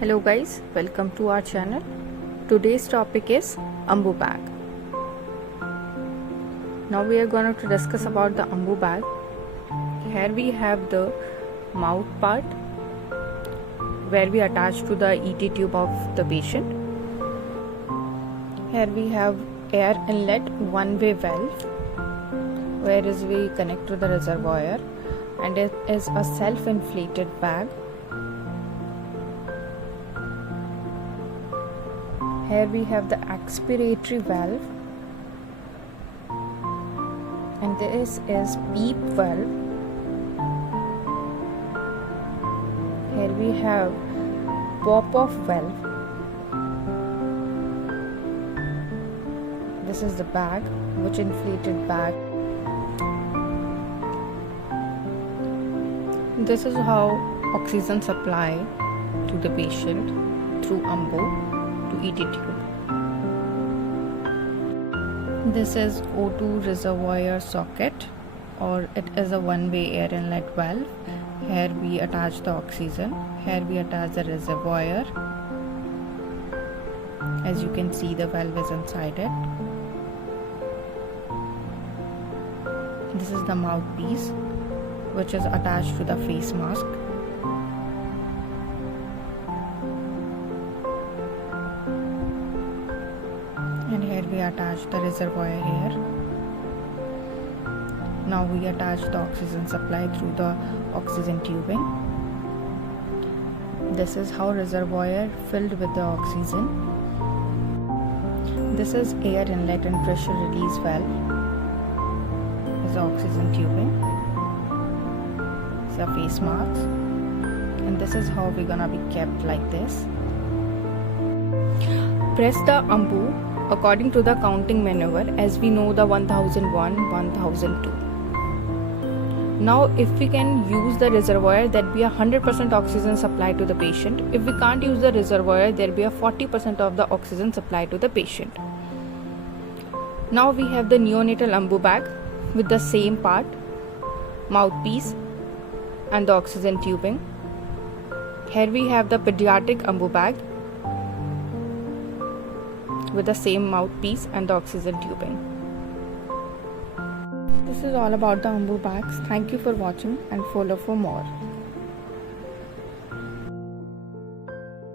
Hello guys, welcome to our channel. Today's topic is AMBU bag. Now we are going to discuss about the AMBU bag. Here we have the mouth part where we attach to the ET tube of the patient. Here we have air inlet one-way valve where we connect to the reservoir, and it is a self-inflated bag. Here we have the expiratory valve, and this is PEEP valve. Here we have pop-off valve. This is the bag, which inflated bag. This is how oxygen supply to the patient through AMBU to ET tube. This is O2 reservoir socket, or it is a one-way air inlet valve. Here we attach the oxygen. Here we attach the reservoir. As you can see, the valve is inside it. This is the mouthpiece, which is attached to the face mask. And here we attach the reservoir here. Now we attach the oxygen supply through the oxygen tubing. This is how reservoir filled with the oxygen. This is air inlet and pressure release valve. This is the oxygen tubing. This is the face mask. And this is how we're gonna be kept like this. Press the AMBU according to the counting maneuver, as we know the 1001, 1002. Now if we can use the reservoir, there will be 100% oxygen supply to the patient. If we can't use the reservoir, there will be a 40% of the oxygen supply to the patient. Now we have the neonatal AMBU bag with the same part, mouthpiece and the oxygen tubing. Here we have the pediatric AMBU bag with the same mouthpiece and the oxygen tubing. This is all about the AMBU bags. Thank you for watching and follow for more.